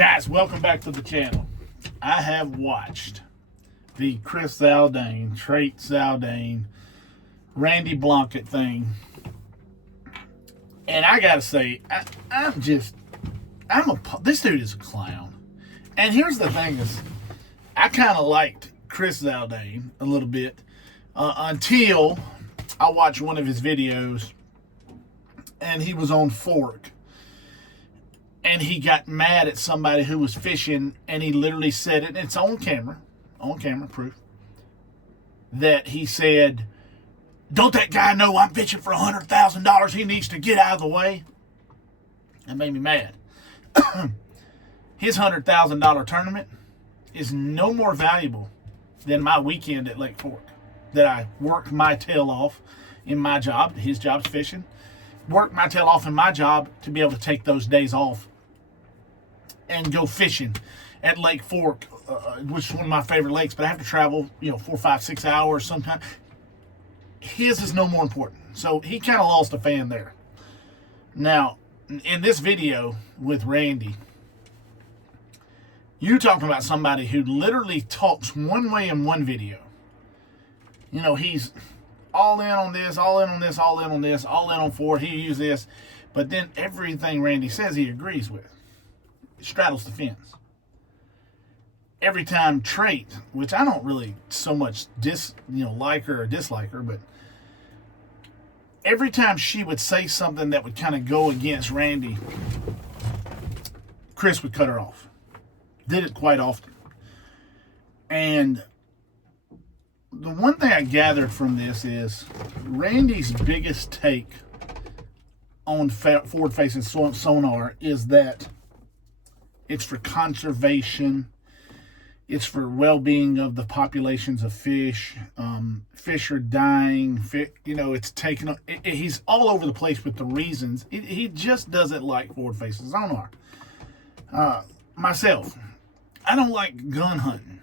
Guys, welcome back to the channel. I have watched the Chris Zaldane, Trait Zaldane, Randy Blaukat thing. And I gotta say, this dude is a clown. And here's the thing is, I kind of liked Chris Zaldane a little bit until I watched one of his videos and he was on Fork. And he got mad at somebody who was fishing, and he literally said it, and it's on camera proof, that he said, "Don't that guy know I'm fishing for $100,000? He needs to get out of the way." That made me mad. His $100,000 tournament is no more valuable than my weekend at Lake Fork that I worked my tail off in my job. His job's fishing. Worked my tail off in my job to be able to take those days off and go fishing at Lake Fork, which is one of my favorite lakes, but I have to travel, 4, 5, 6 hours sometimes. His is no more important. So he kind of lost a fan there. Now, in this video with Randy, you're talking about somebody who literally talks one way in one video. He's all in on this, all in on this, all in on this, all in on Ford. He used this. But then everything Randy says he agrees with. It straddles the fence. Every time Trait, which I don't really so much like her or dislike her, but every time she would say something that would kind of go against Randy, Chris would cut her off. Did it quite often. And the one thing I gathered from this is Randy's biggest take on forward-facing sonar is that it's for conservation, it's for well-being of the populations of fish. Fish are dying. It's taken. He's all over the place with the reasons. He just doesn't like forward-facing sonar. Myself, I don't like gun hunting.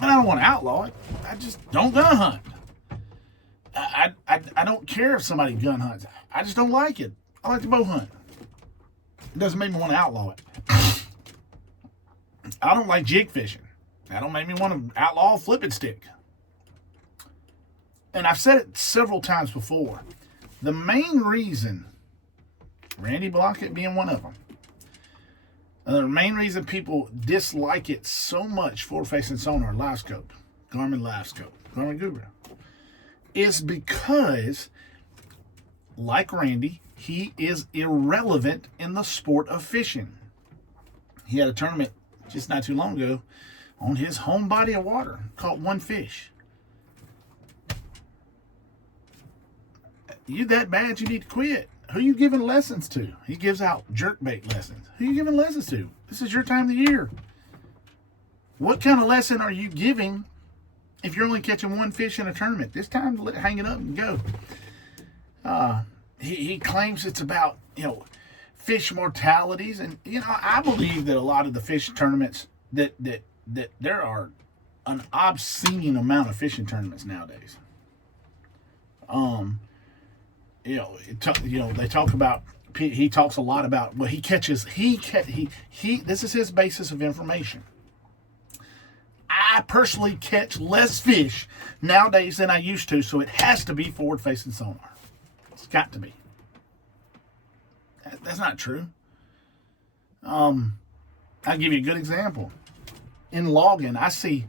I don't want to outlaw it. I just don't gun hunt. I don't care if somebody gun hunts. I just don't like it. I like to bow hunt. It doesn't make me want to outlaw it. I don't like jig fishing. That don't make me want to outlaw a flipping stick. And I've said it several times before. The main reason, Randy Blaukat being one of them, the main reason people dislike it so much, forward-facing sonar, Livescope, Garmin Livescope, Garmin Guru, is because, like Randy, he is irrelevant in the sport of fishing. He had a tournament just not too long ago on his home body of water, caught one fish. You that bad, you need to quit. Who are you giving lessons to? He gives out jerkbait lessons. Who are you giving lessons to? This is your time of the year. What kind of lesson are you giving if you're only catching one fish in a tournament? It's time to hang it up and go. He claims it's about, fish mortalities. And, I believe that a lot of the fish tournaments, that there are an obscene amount of fishing tournaments nowadays. They talk about, he talks a lot about, well, he catches, this is his basis of information. I personally catch less fish nowadays than I used to, so it has to be forward-facing sonar. It's got to be. That's not true. I'll give you a good example. In logging, I see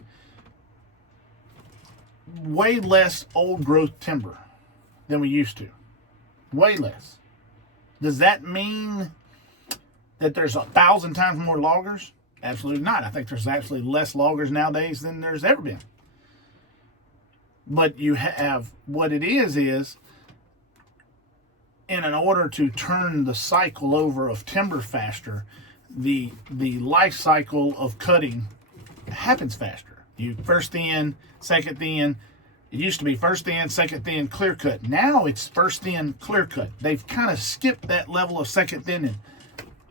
way less old growth timber than we used to. Way less. Does that mean that there's 1,000 times more loggers? Absolutely not. I think there's actually less loggers nowadays than there's ever been. But you have, what it is in order to turn the cycle over of timber faster, the life cycle of cutting happens faster. You first thin, second thin. It used to be first thin, second thin, clear cut. Now it's first thin, clear cut. They've kind of skipped that level of second thinning.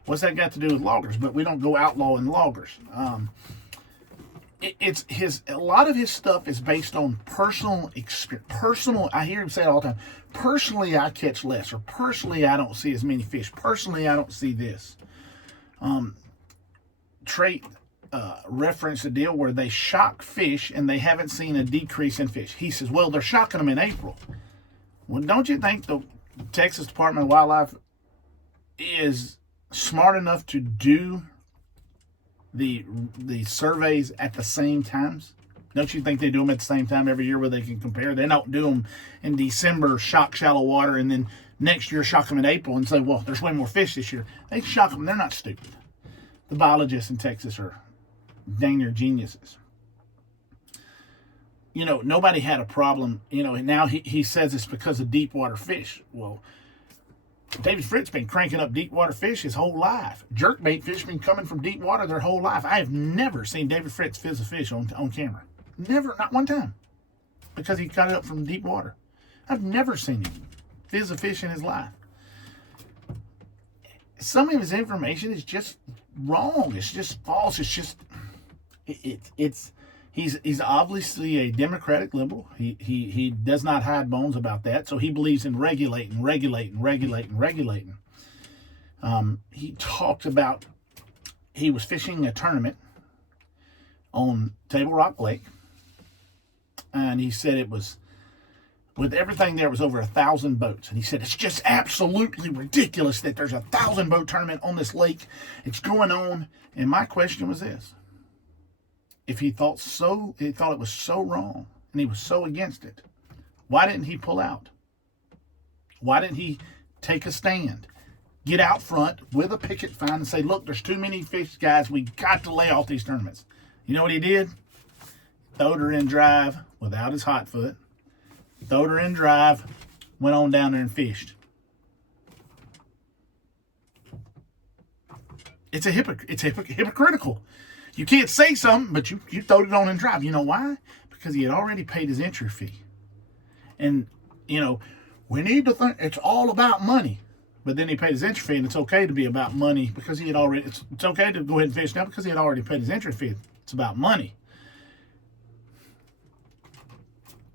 What's that got to do with loggers? But we don't go outlawing loggers. A lot of his stuff is based on personal experience. I hear him say it all the time. Personally, I catch less, or personally, I don't see as many fish. Personally, I don't see this. trait referenced a deal where they shock fish and they haven't seen a decrease in fish. He says, well, they're shocking them in April. Well, don't you think the Texas Department of Wildlife is smart enough to do the surveys at the same times? Don't you think they do them at the same time every year where they can compare? They don't do them in December, shock shallow water, and then next year shock them in April and say, well, there's way more fish this year. They shock them. They're not stupid. The biologists in Texas are dang near geniuses. You know, nobody had a problem, you know, and now he says it's because of deep water fish. Well, David Fritz been cranking up deep water fish his whole life. Jerkbait fish been coming from deep water their whole life. I have never seen David Fritz fizz a fish on camera. Never, not one time. Because he got it up from deep water. I've never seen him fizz a fish in his life. Some of his information is just wrong. It's just false. It's just he's obviously a Democratic liberal. He does not hide bones about that. So he believes in regulating. He talked about he was fishing a tournament on Table Rock Lake, and he said it was, with everything there was over 1,000 boats. And he said, it's just absolutely ridiculous that there's a 1,000 boat tournament on this lake. It's going on. And my question was this: if he thought it was so wrong and he was so against it, why didn't he pull out? Why didn't he take a stand, get out front with a picket sign and say, look, there's too many fish, guys. We got to lay off these tournaments. You know what he did? Throwed her in drive without his hot foot. Throwed her in drive, went on down there and fished. It's hypocritical. You can't say something, but you throwed it on in drive. You know why? Because he had already paid his entry fee. And, you know, we need to think it's all about money. But then he paid his entry fee, and it's okay to be about money because he had already, it's okay to go ahead and fish now because he had already paid his entry fee. It's about money.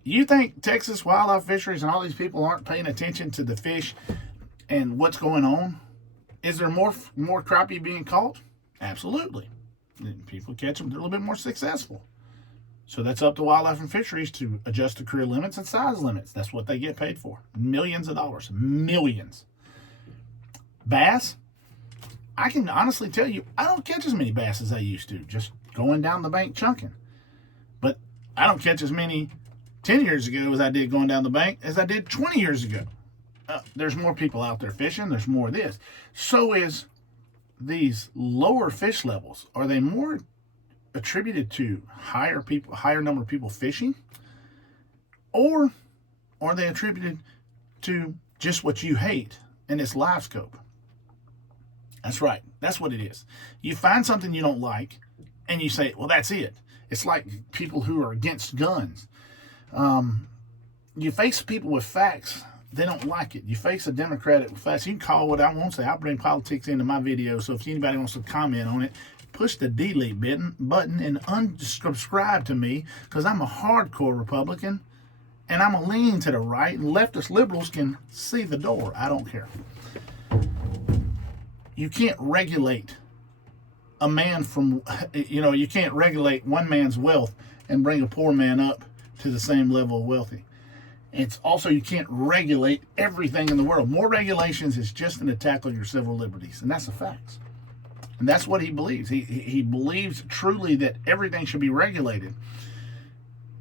You think Texas Wildlife Fisheries and all these people aren't paying attention to the fish and what's going on? Is there more crappie being caught? Absolutely. People catch them, they're a little bit more successful. So that's up to Wildlife and Fisheries to adjust the career limits and size limits. That's what they get paid for. Millions of dollars. Millions. Bass, I can honestly tell you, I don't catch as many bass as I used to, just going down the bank chunking. But I don't catch as many 10 years ago as I did going down the bank as I did 20 years ago. There's more people out there fishing. There's more of this. So is these lower fish levels. Are they more attributed to higher number of people fishing? Or are they attributed to just what you hate, and it's Livescope? That's right. That's what it is. You find something you don't like, and you say, well, that's it. It's like people who are against guns. You face people with facts, they don't like it. You face a Democrat with facts. You can call what I want to say. I'll bring politics into my video, so if anybody wants to comment on it, push the delete button and unsubscribe to me, because I'm a hardcore Republican, and I'm a lean to the right, and leftist liberals can see the door. I don't care. You can't regulate a man from, you can't regulate one man's wealth and bring a poor man up to the same level of wealthy. It's also, you can't regulate everything in the world. More regulations is just an attack on your civil liberties, and that's the facts. And that's what he believes. He believes truly that everything should be regulated.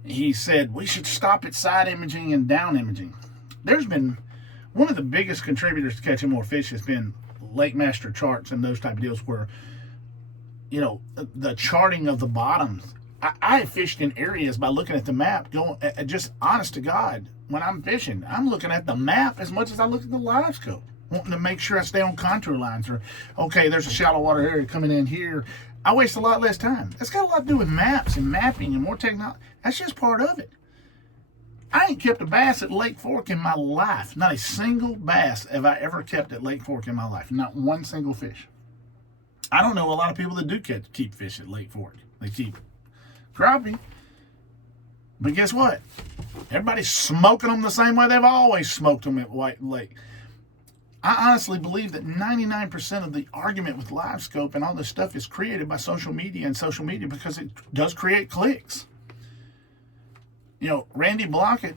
He said we should stop at side imaging and down imaging. There's been one of the biggest contributors to catching more fish has been Lake Master charts and those type of deals where, the charting of the bottoms. I fished in areas by looking at the map, going just honest to God. When I'm fishing, I'm looking at the map as much as I look at the Livescope, wanting to make sure I stay on contour lines, or, okay, there's a shallow water area coming in here. I waste a lot less time. That's got a lot to do with maps and mapping and more technology. That's just part of it. I ain't kept a bass at Lake Fork in my life. Not a single bass have I ever kept at Lake Fork in my life. Not one single fish. I don't know a lot of people that do keep fish at Lake Fork. They keep crappie. But guess what? Everybody's smoking them the same way they've always smoked them at White Lake. I honestly believe that 99% of the argument with Livescope and all this stuff is created by social media and social media because it does create clicks. You know, Randy Blaukat,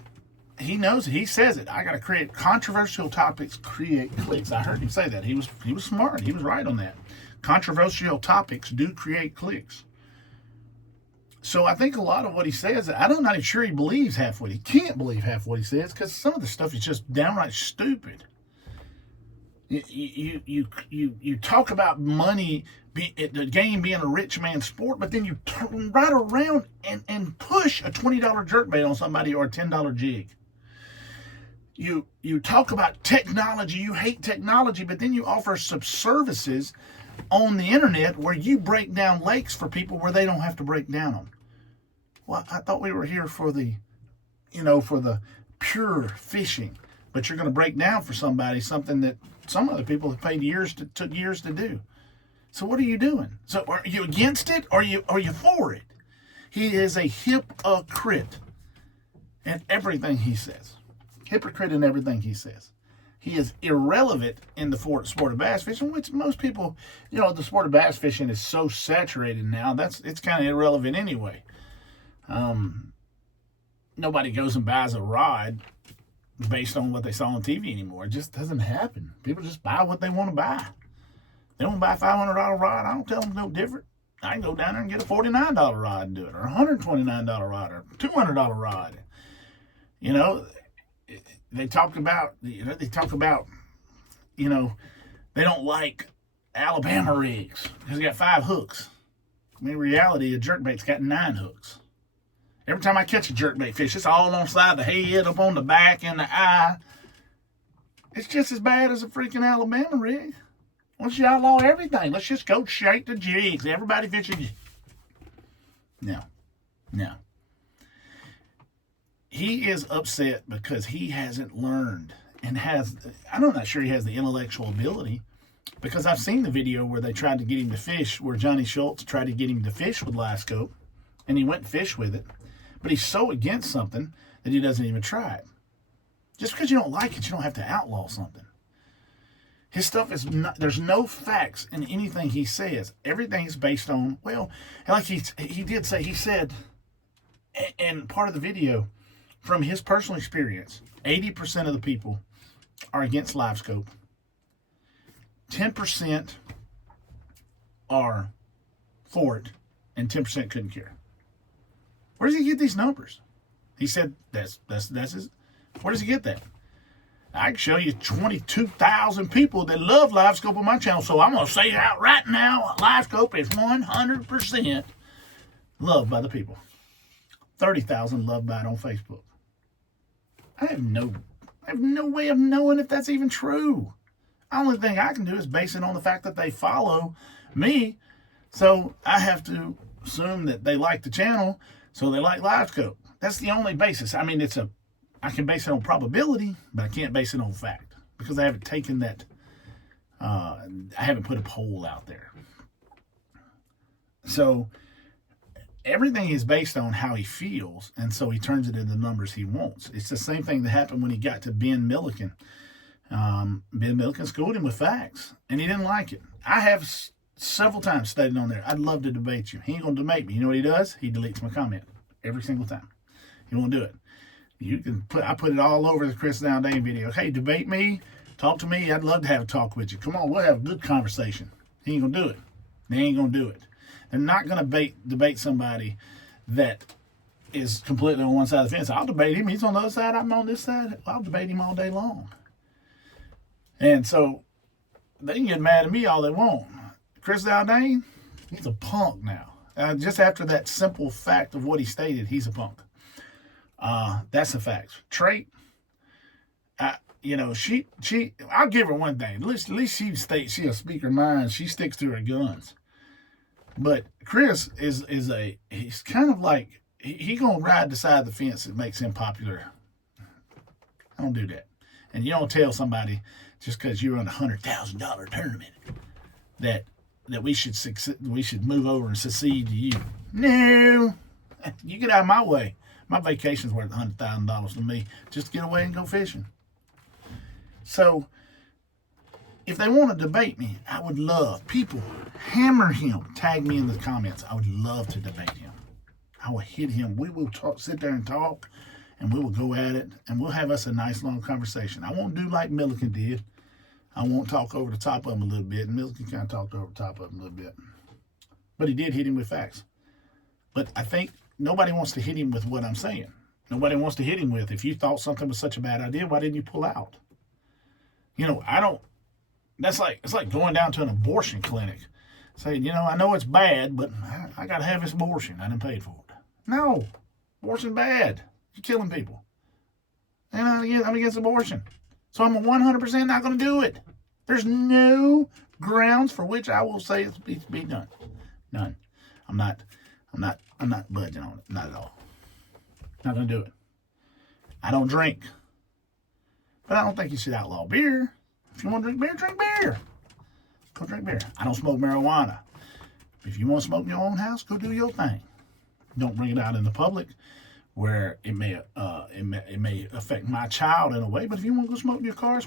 he knows it. He says it. I got to create controversial topics, create clicks. I heard him say that. He was smart. He was right on that. Controversial topics do create clicks. So I think a lot of what he says, I'm not even sure he believes half what he can't believe half what he says, because some of the stuff is just downright stupid. You talk about money, the game being a rich man's sport, but then you turn right around and push a $20 jerkbait on somebody or a $10 jig. You talk about technology, you hate technology, but then you offer services on the internet where you break down lakes for people where they don't have to break down them. Well, I thought we were here for the pure fishing, but you're going to break down for somebody something that some other people have took years to do. So what are you doing? So are you against it or are you for it? He is a hypocrite in everything he says. Hypocrite in everything he says. He is irrelevant in the sport of bass fishing, which most people, the sport of bass fishing is so saturated now, it's kind of irrelevant anyway. Nobody goes and buys a rod based on what they saw on TV anymore. It just doesn't happen. People just buy what they want to buy. They want to buy a $500 rod. I don't tell them no different. I can go down there and get a $49 rod and do it, or a $129 rod, or $200 rod. They talk about, they don't like Alabama rigs because they got 5 hooks. I mean, in reality, a jerkbait's got 9 hooks. Every time I catch a jerkbait fish, it's all on the side of the head, up on the back, and the eye. It's just as bad as a freaking Alabama rig. Once you outlaw everything, let's just go straight to jigs. Everybody fishing. No. He is upset because he hasn't learned I'm not sure he has the intellectual ability, because I've seen the video where they tried to get him to fish, where Johnny Schultz tried to get him to fish with Livescope, and he went and fish with it. But he's so against something that he doesn't even try it. Just because you don't like it, you don't have to outlaw something. His stuff is not, there's no facts in anything he says. Everything is based on, like he said, and part of the video, from his personal experience, 80% of the people are against Livescope. 10% are for it, and 10% couldn't care. Where does he get these numbers? He said that's his. Where does he get that? I can show you 22,000 people that love Livescope on my channel, so I'm going to say out right now, Livescope is 100% loved by the people. 30,000 loved by it on Facebook. I have no way of knowing if that's even true. The only thing I can do is base it on the fact that they follow me, so I have to assume that they like the channel, so they like Livescope. That's the only basis. I mean, I can base it on probability, but I can't base it on fact, because I haven't taken that, I haven't put a poll out there. So everything is based on how he feels, and so he turns it into the numbers he wants. It's the same thing that happened when he got to Ben Milliken. Ben Milliken schooled him with facts, and he didn't like it. I have several times stated on there, I'd love to debate you. He ain't going to debate me. You know what he does? He deletes my comment every single time. He won't do it. I put it all over the Chris Zane video. Hey, debate me, talk to me. I'd love to have a talk with you. Come on, we'll have a good conversation. He ain't going to do it. They ain't going to do it. They're not going to debate somebody that is completely on one side of the fence. I'll debate him. He's on the other side. I'm on this side. I'll debate him all day long. And so they can get mad at me all they want. Chris Zane, he's a punk now. Just after that simple fact of what he stated, he's a punk. That's a fact. Trait, I'll give her one thing. At least she states she'll speak her mind. She sticks to her guns. But Chris he's kind of like, he gonna ride the side of the fence that makes him popular. I don't do that. And you don't tell somebody just because you're on a $100,000 tournament that we should move over and succeed to you. No, you get out of my way. My vacation's worth $100,000 to me. Just get away and go fishing. So if they want to debate me, I would love people hammer him, tag me in the comments. I would love to debate him. I will hit him. We will talk, sit there and talk, and we will go at it, and we'll have us a nice long conversation. I won't do like Milliken did. I won't talk over the top of him a little bit. And Milliken kind of talked over the top of him a little bit. But he did hit him with facts. But I think nobody wants to hit him with what I'm saying. Nobody wants to hit him with, if you thought something was such a bad idea, why didn't you pull out? You know, it's like going down to an abortion clinic saying, you know, I know it's bad, but I got to have this abortion. I didn't pay for it. No, abortion's bad. You're killing people. And I'm against abortion. So I'm 100% not going to do it. There's no grounds for which I will say it's be done. None. I'm not budging on it. Not at all. Not going to do it. I don't drink. But I don't think you should outlaw beer. If you want to drink beer, drink beer. Go drink beer. I don't smoke marijuana. If you want to smoke in your own house, go do your thing. Don't bring it out in the public where it may affect my child in a way. But if you want to go smoke in your car,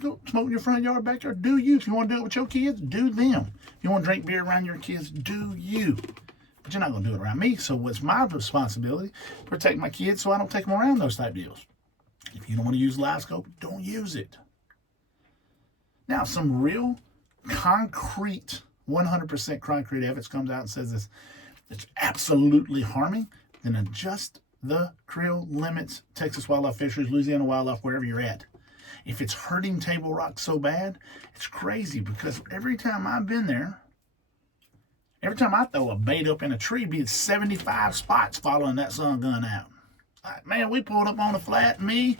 go smoke in your front yard, backyard, do you. If you want to do it with your kids, do them. If you want to drink beer around your kids, do you. But you're not going to do it around me. So what's my responsibility? Protect my kids so I don't take them around those type deals. If you don't want to use Livescope, don't use it. Now, some real concrete, 100% concrete evidence comes out and says it's absolutely harming, then adjust the creel limits, Texas wildlife fisheries, Louisiana wildlife, wherever you're at. If it's hurting table rock so bad, it's crazy because every time I've been there, every time I throw a bait up in a tree, be 75 spots following that sun gun out. Man, we pulled up on a flat, me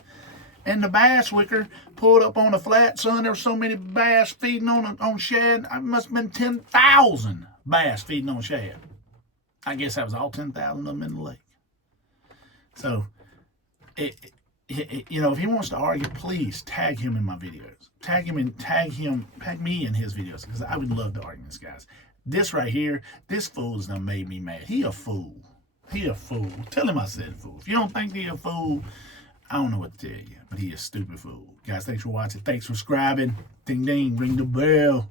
and the bass wicker pulled up on a flat, son. There were so many bass feeding on shad. I must have been 10,000 bass feeding on shad. I guess that was all 10,000 of them in the lake. So, you know, if he wants to argue, please tag him in my videos. Tag me in his videos, because I would love to argue this, guys. This right here, this fool's done made me mad. He a fool. He a fool. Tell him I said fool. If you don't think he a fool, I don't know what to tell you, but he a stupid fool. Guys, thanks for watching. Thanks for subscribing. Ding, ding, ring the bell.